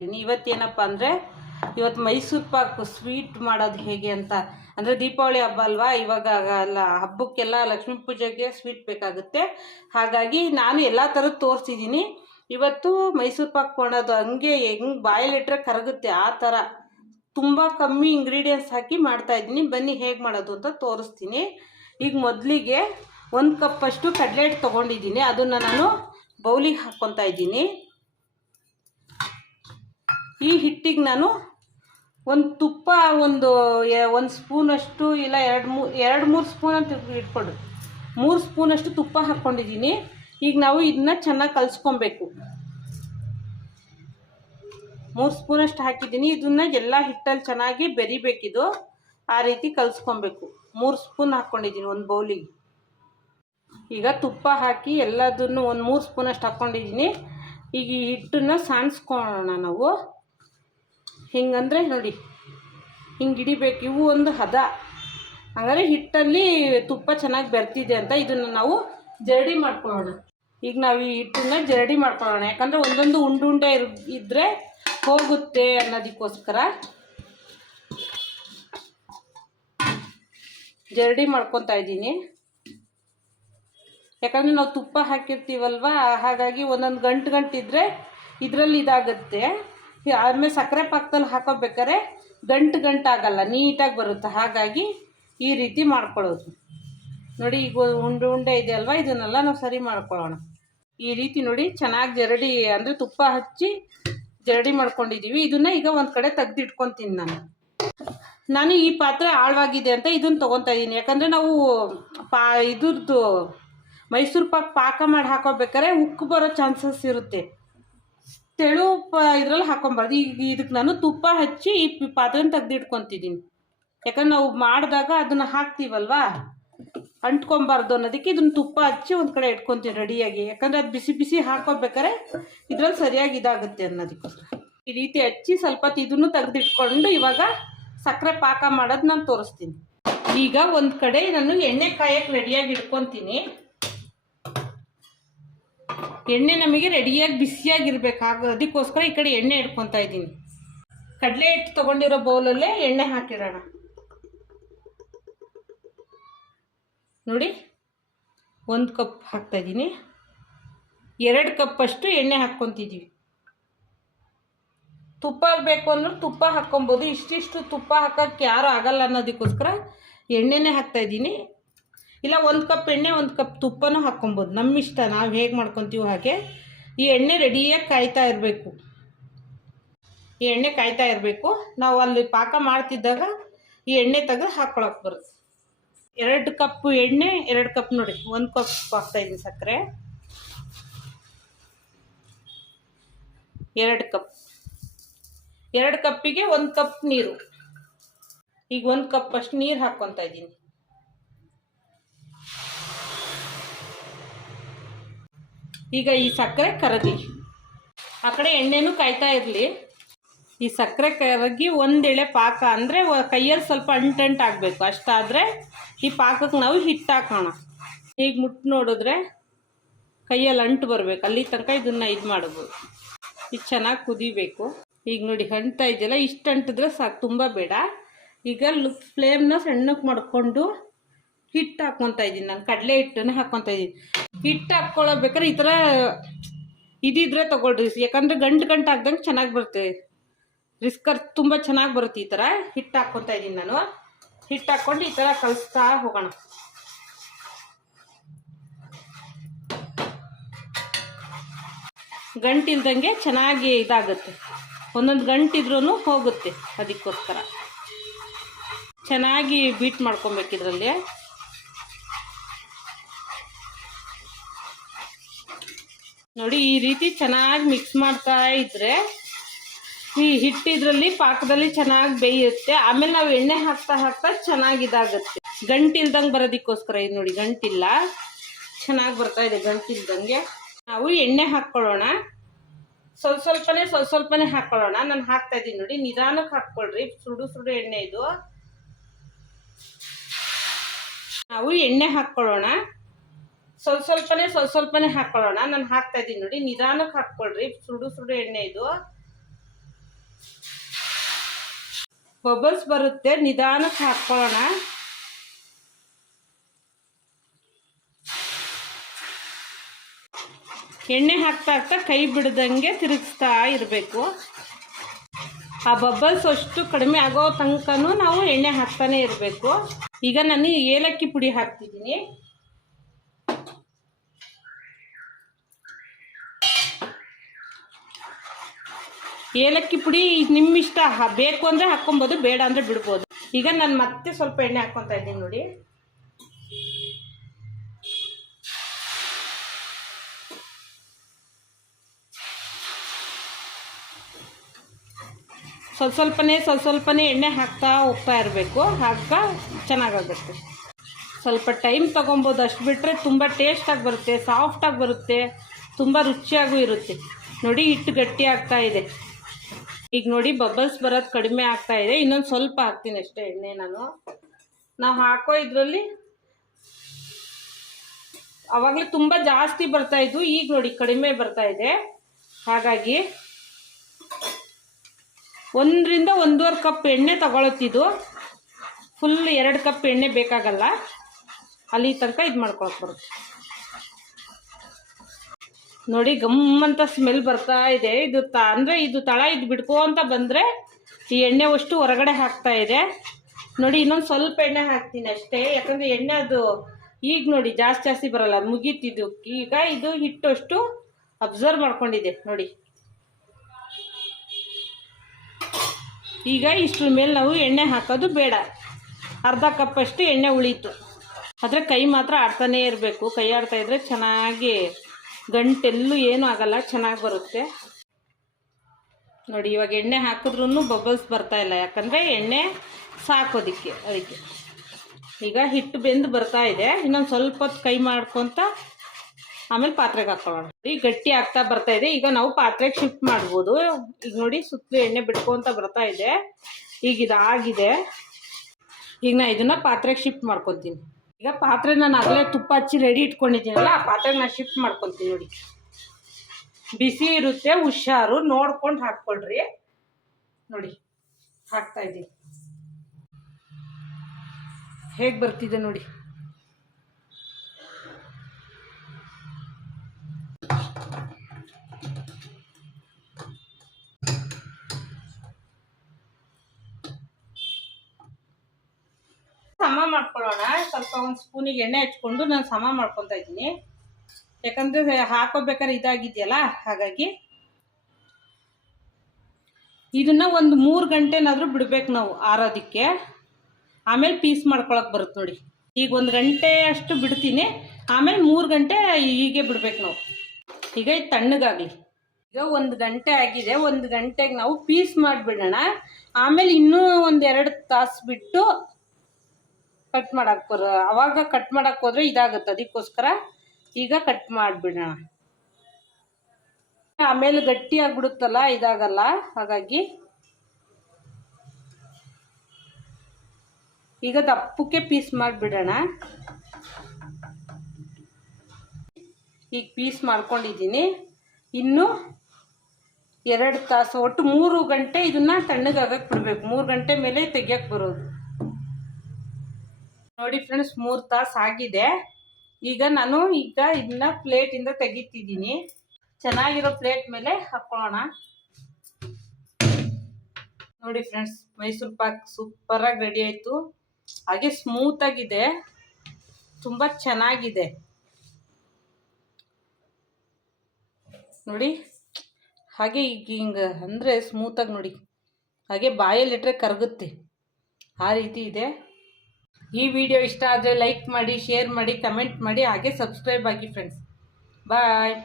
ಇವತ್ತೇನಪ್ಪ ಅಂದರೆ, ಇವತ್ತು ಮೈಸೂರು ಪಾಕ್ ಸ್ವೀಟ್ ಮಾಡೋದು ಹೇಗೆ ಅಂತ. ಅಂದರೆ ದೀಪಾವಳಿ ಹಬ್ಬ ಅಲ್ವಾ? ಇವಾಗ ಅಲ್ಲ, ಹಬ್ಬಕ್ಕೆಲ್ಲ ಲಕ್ಷ್ಮೀ ಪೂಜೆಗೆ ಸ್ವೀಟ್ ಬೇಕಾಗುತ್ತೆ. ಹಾಗಾಗಿ ನಾನು ಎಲ್ಲ ಥರದ್ದು ತೋರಿಸಿದ್ದೀನಿ ಇವತ್ತು ಮೈಸೂರು ಪಾಕ್ ಮಾಡೋದು ಹಂಗೆ ಹೆಂಗೆ ಬಾಯಲ್ಲಿಟ್ರೆ ಕರಗುತ್ತೆ, ಆ ಥರ. ತುಂಬ ಕಮ್ಮಿ ಇಂಗ್ರೀಡಿಯೆಂಟ್ಸ್ ಹಾಕಿ ಮಾಡ್ತಾ ಇದ್ದೀನಿ. ಬನ್ನಿ ಹೇಗೆ ಮಾಡೋದು ಅಂತ ತೋರಿಸ್ತೀನಿ. ಈಗ ಮೊದಲಿಗೆ ಒಂದು ಕಪ್ಪಷ್ಟು ಕಡಲೆ ಹಿಟ್ಟು ತೊಗೊಂಡಿದ್ದೀನಿ. ಅದನ್ನು ನಾನು ಬೌಲಿಗೆ ಹಾಕ್ಕೊತಾ ಇದ್ದೀನಿ. ಈ ಹಿಟ್ಟಿಗೆ ನಾನು ಒಂದು ತುಪ್ಪ, ಒಂದು ಒಂದು ಸ್ಪೂನಷ್ಟು ಇಲ್ಲ ಎರಡು ಮೂ, ಎರಡು ಮೂರು ಸ್ಪೂನ್ ಅಂತ ಇಟ್ಕೊಂಡು ಮೂರು ಸ್ಪೂನಷ್ಟು ತುಪ್ಪ ಹಾಕ್ಕೊಂಡಿದ್ದೀನಿ ಈಗ ನಾವು ಇದನ್ನ ಚೆನ್ನಾಗಿ ಕಲಿಸ್ಕೊಬೇಕು. ಮೂರು ಸ್ಪೂನಷ್ಟು ಹಾಕಿದ್ದೀನಿ. ಇದನ್ನ ಎಲ್ಲ ಹಿಟ್ಟಲ್ಲಿ ಚೆನ್ನಾಗಿ ಬೆರಿಬೇಕಿದು. ಆ ರೀತಿ ಕಲಿಸ್ಕೊಬೇಕು. ಮೂರು ಸ್ಪೂನ್ ಹಾಕ್ಕೊಂಡಿದ್ದೀನಿ ಒಂದು ಬೌಲಿಗೆ. ಈಗ ತುಪ್ಪ ಹಾಕಿ ಎಲ್ಲದನ್ನು ಒಂದು ಮೂರು ಸ್ಪೂನಷ್ಟು ಹಾಕ್ಕೊಂಡಿದ್ದೀನಿ ಈಗ ಈ ಹಿಟ್ಟನ್ನು ಸಾಣಿಸ್ಕೊಳ್ಳೋಣ ನಾವು. ಹಿಂಗಂದರೆ ನೋಡಿ, ಹಿಂಗೆ ಹಿಡಿಬೇಕು. ಇವು ಒಂದು ಹದ. ಹಂಗಾದ್ರೆ ಹಿಟ್ಟಲ್ಲಿ ತುಪ್ಪ ಚೆನ್ನಾಗಿ ಬೆರ್ತಿದೆ ಅಂತ ಇದನ್ನು ನಾವು ಜರಡಿ ಮಾಡ್ಕೊಳ್ಳೋಣ. ಈಗ ನಾವು ಈ ಹಿಟ್ಟನ್ನ ಜರಡಿ ಮಾಡ್ಕೊಳ್ಳೋಣ. ಯಾಕಂದರೆ ಒಂದೊಂದು ಉಂಡು ಉಂಡೆ ಇರ್ ಇದ್ದರೆ ಹೋಗುತ್ತೆ ಅನ್ನೋದಕ್ಕೋಸ್ಕರ. ಜರಡಿ ಮಾಡ್ಕೊತಾ ಇದ್ದೀನಿ. ಯಾಕಂದರೆ ನಾವು ತುಪ್ಪ ಹಾಕಿರ್ತೀವಲ್ವ? ಹಾಗಾಗಿ ಒಂದೊಂದು ಗಂಟು ಗಂಟಿದ್ರೆ ಇದರಲ್ಲಿ ಇದಾಗುತ್ತೆ. ಆಮೇಲೆ ಸಕ್ಕರೆ ಪಾಕದಲ್ಲಿ ಹಾಕೋಬೇಕಾದ್ರೆ ಗಂಟು ಗಂಟು ಆಗಲ್ಲ ನೀಟಾಗಿ ಬರುತ್ತೆ. ಹಾಗಾಗಿ ಈ ರೀತಿ ಮಾಡ್ಕೊಳ್ಳೋದು. ನೋಡಿ, ಈಗ ಉಂಡೆ ಉಂಡೆ ಇದೆ ಅಲ್ವಾ? ಇದನ್ನೆಲ್ಲ ನಾವು ಸರಿ ಮಾಡ್ಕೊಳ್ಳೋಣ. ಈ ರೀತಿ ನೋಡಿ, ಚೆನ್ನಾಗಿ ಜರಡಿ, ಅಂದರೆ ತುಪ್ಪ ಹಚ್ಚಿ ಜರಡಿ ಮಾಡ್ಕೊಂಡಿದ್ದೀವಿ ಇದನ್ನ ಈಗ ಒಂದು ಕಡೆ ತೆಗ್ದಿಟ್ಕೊತೀನಿ ನಾನು. ನಾನು ಈ ಪಾತ್ರೆ ಆಳವಾಗಿದೆ ಅಂತ ಇದನ್ನು ತೊಗೊತಾ ಇದ್ದೀನಿ ಯಾಕಂದರೆ ನಾವು ಪಾ, ಇದ್ರದ್ದು ಮೈಸೂರು ಪಾಕ್ ಪಾಕ ಮಾಡಿ ಹಾಕೋಬೇಕಾದ್ರೆ ಉಕ್ಕು ಬರೋ ಚಾನ್ಸಸ್ ಇರುತ್ತೆ. ತೆಳು, ಪ, ಇದ್ರಲ್ಲಿ ಹಾಕೊಬಾರ್ದು. ಈಗ ಇದಕ್ಕೆ ನಾನು ತುಪ್ಪ ಹಚ್ಚಿ ಈ ಪಾತ್ರೆನ ತೆಗೆದಿಟ್ಕೊತಿದ್ದೀನಿ. ಯಾಕಂದ್ರೆ ನಾವು ಮಾಡಿದಾಗ ಅದನ್ನು ಹಾಕ್ತೀವಲ್ವಾ? ಅಂಟ್ಕೊಬಾರ್ದು ಅನ್ನೋದಕ್ಕೆ ಇದನ್ನ ತುಪ್ಪ ಹಚ್ಚಿ ಒಂದು ಕಡೆ ಇಟ್ಕೊತೀನಿ ರೆಡಿಯಾಗಿ. ಯಾಕಂದರೆ ಅದು ಬಿಸಿ ಬಿಸಿ ಹಾಕೋಬೇಕಾರೆ ಇದ್ರಲ್ಲಿ ಸರಿಯಾಗಿ ಇದಾಗುತ್ತೆ ಅನ್ನೋದಕ್ಕೋಸ್ಕರ. ಈ ರೀತಿ ಹಚ್ಚಿ ಸ್ವಲ್ಪ ಇದನ್ನು ತೆಗೆದಿಟ್ಕೊಂಡು ಇವಾಗ ಸಕ್ಕರೆ ಪಾಕ ಮಾಡೋದು ನಾನು ತೋರಿಸ್ತೀನಿ. ಈಗ ಒಂದು ಕಡೆ ನಾನು ಎಣ್ಣೆ ಕಾಯಕ್ಕೆ ರೆಡಿಯಾಗಿ ಇಟ್ಕೊತೀನಿ. ಎಣ್ಣೆ ನಮಗೆ ರೆಡಿಯಾಗಿ ಆಗ ಅದಕ್ಕೋಸ್ಕರ ಈ ಕಡೆ ಎಣ್ಣೆ ಇಟ್ಕೊತಾ ಇದ್ದೀನಿ. ಕಡಲೆ ಹಿಟ್ಟು ತೊಗೊಂಡಿರೋ ಬೌಲಲ್ಲೇ ಎಣ್ಣೆ ಹಾಕಿಡೋಣ ನೋಡಿ, ಒಂದು ಕಪ್ ಹಾಕ್ತಾ ಇದ್ದೀನಿ. ಎರಡು ಕಪ್ಪಷ್ಟು ಎಣ್ಣೆ ಹಾಕ್ಕೊತಿದ್ದೀವಿ. ತುಪ್ಪ ಬೇಕು ಅಂದ್ರೆ ತುಪ್ಪ ಹಾಕ್ಕೊಬೋದು. ಇಷ್ಟಿಷ್ಟು ತುಪ್ಪ ಹಾಕೋಕ್ಕೆ ಯಾರು ಆಗಲ್ಲ ಅನ್ನೋದಕ್ಕೋಸ್ಕರ ಎಣ್ಣೆನೇ ಹಾಕ್ತಾ ಇದ್ದೀನಿ. ಇಲ್ಲ ಒಂದು ಕಪ್ ಎಣ್ಣೆ, ಒಂದು ಕಪ್ ತುಪ್ಪನೂ ಹಾಕ್ಕೊಬೋದು. ನಮ್ಮ ಇಷ್ಟ. ನಾವು ಹೇಗೆ ಮಾಡ್ಕೊತೀವೋ ಹಾಗೆ. ಈ ಎಣ್ಣೆ ರೆಡಿಯಾಗಿ ಕಾಯ್ತಾ ಇರಬೇಕು. ಈ ಎಣ್ಣೆ ಕಾಯ್ತಾ ಇರಬೇಕು. ನಾವು ಅಲ್ಲಿ ಪಾಕ ಮಾಡ್ತಿದ್ದಾಗ ಈ ಎಣ್ಣೆ ತೆಗೆದು ಹಾಕ್ಕೊಳಕ್ಕೆ ಬರುತ್ತೆ. ಎರಡು ಕಪ್ ಎಣ್ಣೆ, ಎರಡು ಕಪ್ ನೋಡಿ. ಒಂದು ಕಪ್ ಹಾಕ್ತಾ ಇದ್ದೀನಿ ಸಕ್ಕರೆ. ಎರಡು ಕಪ್. ಎರಡು ಕಪ್ಪಿಗೆ ಒಂದು ಕಪ್ ನೀರು. ಈಗ ಒಂದು ಕಪ್ ಅಷ್ಟು ನೀರು ಹಾಕ್ಕೊತಾ ಇದ್ದೀನಿ ಈಗ ಈ ಸಕ್ಕರೆ ಕರಗಲಿ ಆ ಕಡೆ ಎಣ್ಣೆನೂ ಕಾಯ್ತಾ ಇರಲಿ. ಈ ಸಕ್ಕರೆ ಕರಗಿ ಒಂದೆಳೆ ಪಾಕ ಅಂದರೆ ಕೈಯಲ್ಲಿ ಸ್ವಲ್ಪ ಅಂಟಂಟ್ ಆಗಬೇಕು. ಅಷ್ಟಾದರೆ ಈ ಪಾಕಕ್ಕೆ ನಾವು ಹಿಟ್ಟು ಹಾಕೋಣ. ಈಗ ಮುಟ್ಟು ನೋಡಿದ್ರೆ ಕೈಯಲ್ಲಿ ಅಂಟು ಬರಬೇಕು. ಅಲ್ಲಿ ತನಕ ಇದನ್ನು ಇದು ಮಾಡ್ಬೋದು. ಇದು ಚೆನ್ನಾಗಿ ಕುದಿಬೇಕು. ಈಗ ನೋಡಿ ಅಂಟ್ತಾ ಇದೆಯಲ್ಲ, ಇಷ್ಟು ಅಂಟಿದ್ರೆ ಸಾಕು, ತುಂಬ ಬೇಡ. ಈಗ ಫ್ಲೇಮ್ನ ಸಣ್ಣಕ್ಕೆ ಮಾಡಿಕೊಂಡು ಹಿಟ್ಟು ಹಾಕ್ಕೊತಾ ಇದ್ದೀನಿ. ನಾನು ಕಡಲೆ ಹಿಟ್ಟನ್ನು ಹಾಕ್ಕೊತಾ ಇದ್ದೀನಿ. ಹಿಟ್ಟು ಹಾಕ್ಕೊಳ್ಳೋಬೇಕಾದ್ರೆ ಈ ಥರ ಇದಿದ್ರೆ ತೊಗೊಳ್ರಿ. ಯಾಕಂದರೆ ಗಂಟು ಗಂಟು ಹಾಕ್ದಂಗೆ ಚೆನ್ನಾಗಿ ಬರುತ್ತೆ. ರಿಸ್ಕರ್ ತುಂಬ ಚೆನ್ನಾಗಿ ಬರುತ್ತೆ ಈ ಥರ ಹಿಟ್ಟು ಹಾಕ್ಕೊತಾ ಇದ್ದೀನಿ ನಾನು. ಹಿಟ್ಟು ಹಾಕ್ಕೊಂಡು ಈ ಥರ ಕಲಿಸ್ತಾ ಹೋಗೋಣ. ಗಂಟಿಲ್ದಂಗೆ ಚೆನ್ನಾಗಿ ಇದಾಗುತ್ತೆ. ಒಂದೊಂದು ಗಂಟಿದ್ರೂ ಹೋಗುತ್ತೆ ಅದಕ್ಕೋಸ್ಕರ. ಚೆನ್ನಾಗಿ ಬೀಟ್ ಮಾಡ್ಕೊಬೇಕು ನೋಡಿ, ಈ ರೀತಿ ಚೆನ್ನಾಗಿ ಮಿಕ್ಸ್ ಮಾಡ್ತಾ ಇದ್ರೆ ಈ ಹಿಟ್ಟಿದ್ರಲ್ಲಿ ಪಾಕದಲ್ಲಿ ಚೆನ್ನಾಗಿ ಬೇಯುತ್ತೆ. ಆಮೇಲೆ ನಾವು ಎಣ್ಣೆ ಹಾಕ್ತಾ ಹಾಕ್ತಾ ಚೆನ್ನಾಗಿ ಇದಾಗುತ್ತೆ ಗಂಟಿಲ್ದಂಗೆ ಬರೋದಕ್ಕೋಸ್ಕರ ಇದು ನೋಡಿ, ಗಂಟಿಲ್ಲ. ಚೆನ್ನಾಗಿ ಬರ್ತಾ ಇದೆ ಗಂಟಿಲ್ದಂಗೆ. ನಾವು ಎಣ್ಣೆ ಹಾಕ್ಕೊಳ್ಳೋಣ. ಸ್ವಲ್ಪ ಸ್ವಲ್ಪನೇ ಸ್ವಲ್ಪ ಸ್ವಲ್ಪನೇ ಹಾಕ್ಕೊಳ್ಳೋಣ. ನಾನು ಹಾಕ್ತಾ ಇದ್ದೀನಿ ನೋಡಿ ನಿಧಾನಕ್ಕೆ ಹಾಕ್ಕೊಳ್ರಿ. ಸುಡು ಸುಡು ಎಣ್ಣೆ ಇದು. ನಾವು ಎಣ್ಣೆ ಹಾಕ್ಕೊಳ್ಳೋಣ. ಸ್ವಲ್ಪ ಸ್ವಲ್ಪನೇ ಸ್ವಲ್ಪ ಸ್ವಲ್ಪನೇ ಹಾಕ್ಕೊಳ್ಳೋಣ ನಾನು ಹಾಕ್ತಾ ಇದ್ದೀನಿ ನೋಡಿ. ನಿಧಾನಕ್ಕೆ ಹಾಕ್ಕೊಳ್ರಿ. ಸುಡು ಸುಡು ಎಣ್ಣೆ ಇದು. ಬಬಲ್ಸ್ ಬರುತ್ತೆ. ನಿಧಾನಕ್ಕೆ ಹಾಕ್ಕೊಳ್ಳೋಣ. ಎಣ್ಣೆ ಹಾಕ್ತಾ ಹಾಕ್ತಾ ಕೈ ಬಿಡದಂಗೆ ತಿರುಗಿಸ್ತಾ ಇರಬೇಕು. ಆ ಬಬ್ಬಲ್ಸ್ ಅಷ್ಟು ಕಡಿಮೆ ಆಗೋ ತನಕನೂ ನಾವು ಎಣ್ಣೆ ಹಾಕ್ತಾನೆ ಇರಬೇಕು. ಈಗ ನಾನು ಏಲಕ್ಕಿ ಪುಡಿ ಹಾಕ್ತಿದ್ದೀನಿ. ಏಲಕ್ಕಿ ಪುಡಿ ನಿಮ್ಮ ಇಷ್ಟ ಬೇಕು ಅಂದರೆ ಹಾಕ್ಕೊಬೋದು, ಬೇಡ ಅಂದರೆ ಬಿಡ್ಬೋದು. ಈಗ ನಾನು ಮತ್ತೆ ಸ್ವಲ್ಪ ಎಣ್ಣೆ ಹಾಕ್ಕೊತಾ ಇದ್ದೀನಿ ನೋಡಿ. ಸ್ವಲ್ಪ ಸ್ವಲ್ಪನೇ ಸ್ವಲ್ಪ ಸ್ವಲ್ಪನೇ ಎಣ್ಣೆ ಹಾಕ್ತಾ ಹೋಗ್ತಾ ಇರಬೇಕು. ಹಾಕ್ತಾ ಚೆನ್ನಾಗಾಗುತ್ತೆ. ಸ್ವಲ್ಪ ಟೈಮ್ ತೊಗೊಬೋದು. ಅಷ್ಟು ಬಿಟ್ಟರೆ ತುಂಬ ಟೇಸ್ಟಾಗಿ ಬರುತ್ತೆ ಸಾಫ್ಟಾಗಿ ಬರುತ್ತೆ, ತುಂಬ ರುಚಿಯಾಗೂ ಇರುತ್ತೆ. ನೋಡಿ, ಹಿಟ್ಟು ಗಟ್ಟಿ ಆಗ್ತಾ ಇದೆ. ಈಗ ನೋಡಿ ಬಬಲ್ಸ್ ಬರೋದು ಕಡಿಮೆ ಆಗ್ತಾ ಇದೆ. ಇನ್ನೊಂದು ಸ್ವಲ್ಪ ಹಾಕ್ತೀನಿ ಅಷ್ಟೇ ಎಣ್ಣೆ ನಾನು. ನಾವು ಹಾಕೋ ಇದರಲ್ಲಿ ಅವಾಗಲೇ ತುಂಬ ಜಾಸ್ತಿ ಬರ್ತಾ ಇದ್ವು. ಈಗ ನೋಡಿ ಕಡಿಮೆ ಬರ್ತಾ ಇದೆ. ಹಾಗಾಗಿ ಒಂದರಿಂದ ಒಂದೂವರೆ ಕಪ್ ಎಣ್ಣೆ ತಗೊಳತ್ತಿದ್ದು ಫುಲ್ ಎರಡು ಕಪ್ ಎಣ್ಣೆ ಬೇಕಾಗಲ್ಲ. ಅಲ್ಲಿ ತನಕ ಇದು ಮಾಡ್ಕೊಳಕ್ಕೆ ಬರುತ್ತೆ. ನೋಡಿ ಗಮ್ಮಂತ ಸ್ಮೆಲ್ ಬರ್ತಾ ಇದೆ. ಇದು ತ, ಅಂದರೆ ಇದು ತಳ ಇದು ಬಿಡ್ಕೋಂತ ಬಂದರೆ ಈ ಎಣ್ಣೆ ಅಷ್ಟು ಹೊರಗಡೆ ಹಾಕ್ತಾ ಇದೆ. ನೋಡಿ ಇನ್ನೊಂದು ಸ್ವಲ್ಪ ಎಣ್ಣೆ ಹಾಕ್ತೀನಿ ಅಷ್ಟೇ. ಯಾಕಂದರೆ ಎಣ್ಣೆ ಅದು ಈಗ ನೋಡಿ ಜಾಸ್ತಿ ಜಾಸ್ತಿ ಬರಲ್ಲ ಮುಗೀತಿದ್ದು. ಈಗ ಇದು ಹಿಟ್ಟು ಅಷ್ಟು ಅಬ್ಸರ್ವ್ ಮಾಡ್ಕೊಂಡಿದೆ ನೋಡಿ. ಈಗ ಇಷ್ಟ್ರ ಮೇಲೆ ನಾವು ಎಣ್ಣೆ ಹಾಕೋದು ಬೇಡ. ಅರ್ಧ ಕಪ್ಪಷ್ಟು ಎಣ್ಣೆ ಉಳೀತು. ಆದರೆ ಕೈ ಮಾತ್ರ ಆಡ್ತಾನೇ ಇರಬೇಕು. ಕೈ ಆಡ್ತಾ ಇದ್ರೆ ಚೆನ್ನಾಗಿ ಗಂಟೆಲ್ಲೂ ಏನೂ ಆಗಲ್ಲ, ಚೆನ್ನಾಗಿ ಬರುತ್ತೆ. ನೋಡಿ, ಇವಾಗ ಎಣ್ಣೆ ಹಾಕಿದ್ರೂ ಬಬಲ್ಸ್ ಇಲ್ಲ. ಯಾಕಂದರೆ ಎಣ್ಣೆ ಸಾಕೋದಕ್ಕೆ, ಅದಕ್ಕೆ. ಈಗ ಹಿಟ್ಟು ಬೆಂದು ಬರ್ತಾ ಇದೆ. ಇನ್ನೊಂದು ಸ್ವಲ್ಪ ಹೊತ್ತು ಕೈ ಮಾಡ್ಕೊತ ಆಮೇಲೆ ಪಾತ್ರೆಗೆ ಹಾಕೊಳ್ಳೋಣ. ನೋಡಿ, ಗಟ್ಟಿ ಆಗ್ತಾ ಬರ್ತಾ ಇದೆ. ಈಗ ನಾವು ಪಾತ್ರೆಗೆ ಶಿಫ್ಟ್ ಮಾಡ್ಬೋದು. ಈಗ ನೋಡಿ ಸುತ್ತಲೂ ಎಣ್ಣೆ ಬಿಡ್ಕೊಂತ ಬರ್ತಾ ಇದೆ. ಈಗ ಇದಾಗಿದೆ. ಈಗ ನಾ ಇದನ್ನ ಪಾತ್ರೆಗೆ ಶಿಫ್ಟ್ ಮಾಡ್ಕೊತೀನಿ. ಈಗ ಪಾತ್ರೆ ನಾನು ಆಗಲೇ ತುಪ್ಪ ಹಚ್ಚಿ ರೆಡಿ ಇಟ್ಕೊಂಡಿದ್ದೀನಲ್ಲ, ಆ ಪಾತ್ರೆಗೆ ನಾನು ಶಿಫ್ಟ್ ಮಾಡ್ಕೊತೀನಿ ನೋಡಿ. ಬಿಸಿ ಇರುತ್ತೆ, ಹುಷಾರು, ನೋಡ್ಕೊಂಡು ಹಾಕ್ಕೊಳ್ರಿ. ನೋಡಿ, ಹಾಕ್ತಾ ಇದ್ದೀನಿ. ಹೇಗೆ ಬರ್ತಿದೆ ನೋಡಿ. ಸಮ ಮಾಡ್ಕೊಳ್ಳೋಣ. ಸ್ವಲ್ಪ ಒಂದು ಸ್ಪೂನಿಗೆ ಎಣ್ಣೆ ಹಚ್ಕೊಂಡು ನಾನು ಸಮ ಮಾಡ್ಕೊತಾ ಇದ್ದೀನಿ. ಯಾಕಂದರೆ ಹಾಕೋಬೇಕಾದ್ರೆ ಇದಾಗಿದೆಯಲ್ಲ, ಹಾಗಾಗಿ. ಇದನ್ನ ಒಂದು ಮೂರು ಗಂಟೆನಾದರೂ ಬಿಡ್ಬೇಕು ನಾವು ಆರೋದಕ್ಕೆ. ಆಮೇಲೆ ಪೀಸ್ ಮಾಡ್ಕೊಳಕ್ಕೆ ಬರುತ್ತೆ ನೋಡಿ. ಈಗ ಒಂದು ಗಂಟೆ ಅಷ್ಟು ಬಿಡ್ತೀನಿ. ಆಮೇಲೆ ಮೂರು ಗಂಟೆ ಹೀಗೆ ಬಿಡ್ಬೇಕು ನಾವು. ಈಗ ಇದು ತಣ್ಣಗಾಗಲಿ. ಈಗ ಒಂದು ಗಂಟೆ ಆಗಿದೆ. ಒಂದು ಗಂಟೆಗೆ ನಾವು ಪೀಸ್ ಮಾಡಿಬಿಡೋಣ. ಆಮೇಲೆ ಇನ್ನೂ ಒಂದು ಎರಡು ತಾಸು ಬಿಟ್ಟು ಕಟ್ ಮಾಡಕ್ಕೆ ಬರ, ಅವಾಗ ಕಟ್ ಮಾಡಕ್ಕೆ ಹೋದ್ರೆ ಇದಾಗುತ್ತೆ, ಅದಕ್ಕೋಸ್ಕರ ಈಗ ಕಟ್ ಮಾಡಿಬಿಡೋಣ. ಆಮೇಲೆ ಗಟ್ಟಿ ಆಗ್ಬಿಡುತ್ತಲ್ಲ, ಇದಾಗಲ್ಲ, ಹಾಗಾಗಿ. ಈಗ ದಪ್ಪಕ್ಕೆ ಪೀಸ್ ಮಾಡಿಬಿಡೋಣ. ಈಗ ಪೀಸ್ ಮಾಡ್ಕೊಂಡಿದ್ದೀನಿ. ಇನ್ನು ಎರಡು ತಾಸು, ಒಟ್ಟು ಮೂರು ಗಂಟೆ ಇದನ್ನ ತಣ್ಣಗಾಗಕ್ಕೆ ಬಿಡಬೇಕು. ಮೂರು ಗಂಟೆ ಮೇಲೆ ತೆಗಿಯಕ್ಕೆ ಬರೋದು. ನೋಡಿ ಫ್ರೆಂಡ್ಸ್ ಮೂರು ತಾಸು ಆಗಿದೆ. ಈಗ ನಾನು ಈಗ ಇದನ್ನ ಪ್ಲೇಟಿಂದ ತೆಗಿತಿದ್ದೀನಿ. ಚೆನ್ನಾಗಿರೋ ಪ್ಲೇಟ್ ಮೇಲೆ ಹಾಕೊಳ್ಳೋಣ. ನೋಡಿ ಫ್ರೆಂಡ್ಸ್ ಮೈಸೂರು ಪಾಕ್ ಸೂಪರಾಗಿ ರೆಡಿ ಆಯಿತು. ಹಾಗೆ ಸ್ಮೂತಾಗಿದೆ ತುಂಬ ಚೆನ್ನಾಗಿದೆ. ನೋಡಿ, ಹಾಗೆ ಈಗ ಹಿಂಗೆ ಅಂದರೆ ಸ್ಮೂತಾಗಿ ನೋಡಿ. ಹಾಗೆ ಬಾಯಲ್ಲಿಟ್ಟರೆ ಕರಗುತ್ತೆ. ಆ ರೀತಿ ಇದೆ. ಈ ವಿಡಿಯೋ ಇಷ್ಟ ಆದರೆ ಲೈಕ್ ಮಾಡಿ ಶೇರ್ ಮಾಡಿ ಕಮೆಂಟ್ ಮಾಡಿ, ಹಾಗೆ ಸಬ್ಸ್ಕ್ರೈಬ್ ಆಗಿ ಫ್ರೆಂಡ್ಸ್ ಬಾಯ್